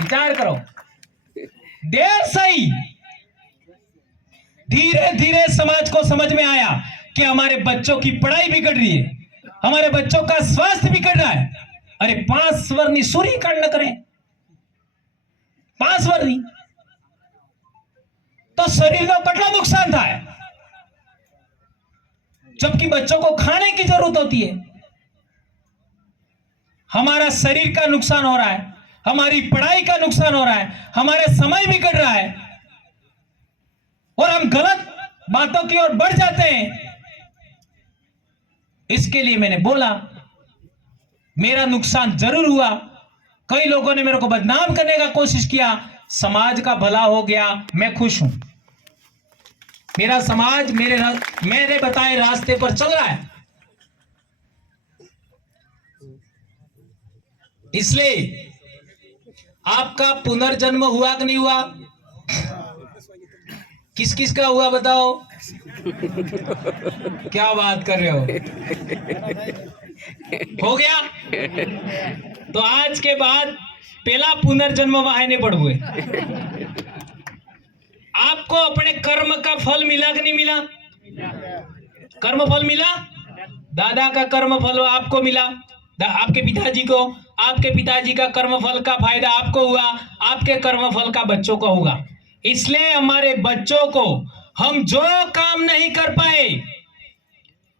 विचार करो, देर सही धीरे धीरे समाज को समझ में आया कि हमारे बच्चों की पढ़ाई बिगड़ रही है, हमारे बच्चों का स्वास्थ्य बिगड़ रहा है। अरे 5 स्वरनी सूरी कांड न करें, 5 स्वरनी तो शरीर का कटला नुकसान था, जबकि बच्चों को खाने की जरूरत होती है। हमारा शरीर का नुकसान हो रहा है, हमारी पढ़ाई का नुकसान हो रहा है, हमारे समय बिगड़ रहा है और हम गलत बातों की ओर बढ़ जाते हैं। इसके लिए मैंने बोला, मेरा नुकसान जरूर हुआ, कई लोगों ने मेरे को बदनाम करने का कोशिश किया, समाज का भला हो गया, मैं खुश हूं। मेरा समाज मेरे बताए रास्ते पर चल रहा है। इसलिए आपका पुनर्जन्म हुआ कि नहीं हुआ? किस किस का हुआ बताओ? क्या बात कर रहे हो गया? तो आज के बाद पहला पुनर्जन्म वाहने पड़ुए। आपको अपने कर्म का फल मिला कि नहीं मिला? कर्म फल मिला, दादा का कर्म फल आपको मिला, आपके पिताजी को, आपके पिताजी का कर्म फल का फायदा आपको हुआ, आपके कर्म फल का बच्चों को होगा। इसलिए हमारे बच्चों को हम जो काम नहीं कर पाए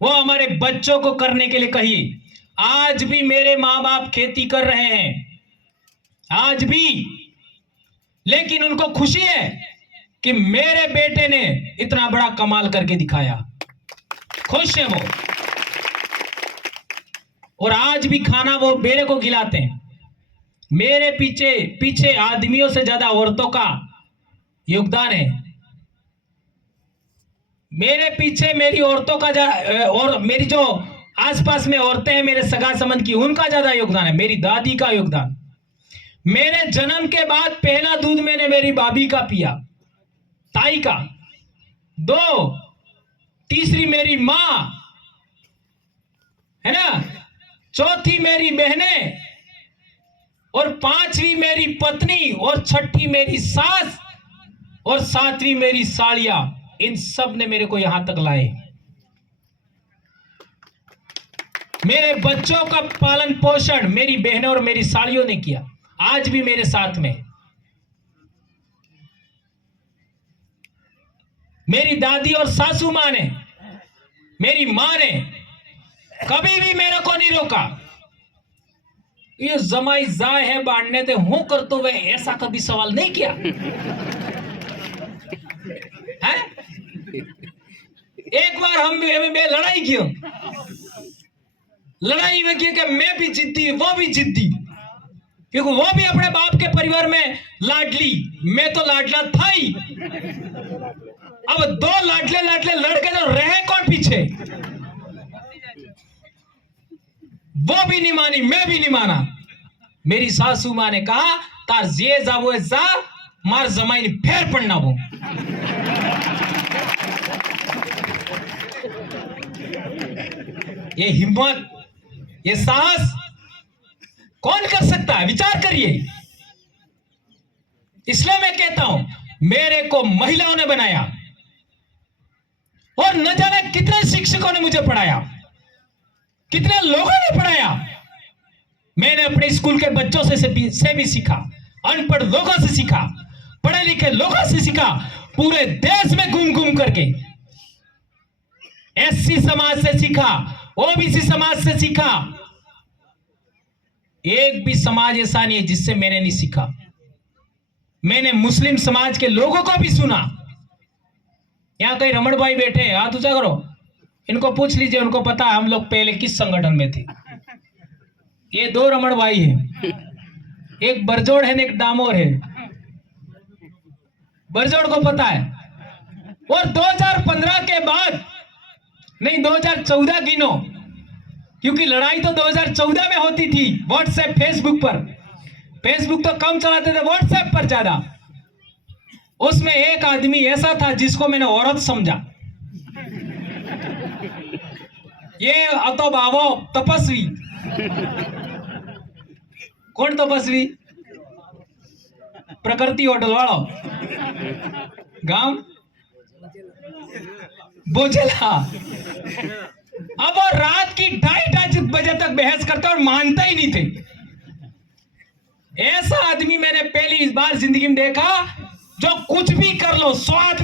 वो हमारे बच्चों को करने के लिए कहिए। आज भी मेरे माँ बाप खेती कर रहे हैं, आज भी, लेकिन उनको खुशी है कि मेरे बेटे ने इतना बड़ा कमाल करके दिखाया, खुश है वो। और आज भी खाना वो मेरे को खिलाते हैं। मेरे पीछे आदमियों से ज्यादा औरतों का योगदान है। मेरे पीछे मेरी औरतों का और मेरी जो आसपास में औरतें हैं मेरे सगा संबंध की, उनका ज्यादा योगदान है। मेरी दादी का योगदान, मेरे जन्म के बाद पहला दूध मैंने मेरी भाभी का पिया, ताई का, 2, तीसरी मेरी माँ है ना, चौथी मेरी बहनें, और 5वीं मेरी पत्नी, और 6ठी मेरी सास, और 7वीं मेरी सालियां। इन सब ने मेरे को यहां तक लाए। मेरे बच्चों का पालन पोषण मेरी बहनों और मेरी सालियों ने किया, आज भी मेरे साथ में। मेरी दादी और सासू मां ने, मेरी मां ने कभी भी मेरे को नहीं रोका। ये जमाई जाए है बांटने दे हूं कर तो वे ऐसा कभी सवाल नहीं किया है? एक बार हम में लड़ाई क्यों? लड़ाई में क्यों कि मैं भी जिद्दी, वो भी जिद्दी, क्योंकि वो भी अपने बाप के परिवार में लाडली, मैं तो लाडला था ही। अब 2 लाडले लड़के तो रहे कौन पीछे? वो भी नहीं मानी, मैं भी नहीं माना। मेरी सासू मां ने कहा, तार जे जा वो जा, मार जमाई फेर पड़ना वो। ये हिम्मत, ये साहस कौन कर सकता है? विचार करिए। इसलिए मैं कहता हूं, मेरे को महिलाओं ने बनाया और न जाने कितने शिक्षकों ने मुझे पढ़ाया, कितने लोगों ने पढ़ाया। मैंने अपने स्कूल के बच्चों से भी सीखा, अनपढ़ लोगों से सीखा, पढ़े लिखे लोगों से सीखा, पूरे देश में घूम घूम करके। एससी समाज से सीखा, ओबीसी समाज से सीखा, एक भी समाज ऐसा नहीं है जिससे मैंने नहीं सीखा। मैंने मुस्लिम समाज के लोगों को भी सुना। यहां कई रमण भाई बैठे हैं, हाथ ऊंचा करो, इनको पूछ लीजिए, उनको पता है हम लोग पहले किस संगठन में थे। ये 2 रमण भाई हैं, एक बरजोड़ है, एक डामोर है। बरजोड़ को पता है। और 2015 के बाद, नहीं 2014 गिनो, क्योंकि लड़ाई तो 2014 में होती थी व्हाट्सएप फेसबुक पर। फेसबुक तो कम चलाते थे, व्हाट्सएप पर ज्यादा। उसमें एक आदमी ऐसा था जिसको मैंने औरत समझा। ये अतो भावो तपस्वी। कौन तपस्वी? प्रकृति होटल वालों, गांव बोझेला। अब वो रात की 2:30 बजे तक बहस करते और मानते ही नहीं थे। ऐसा आदमी मैंने पहली बार जिंदगी में देखा जो कुछ भी कर लो, स्वार्थ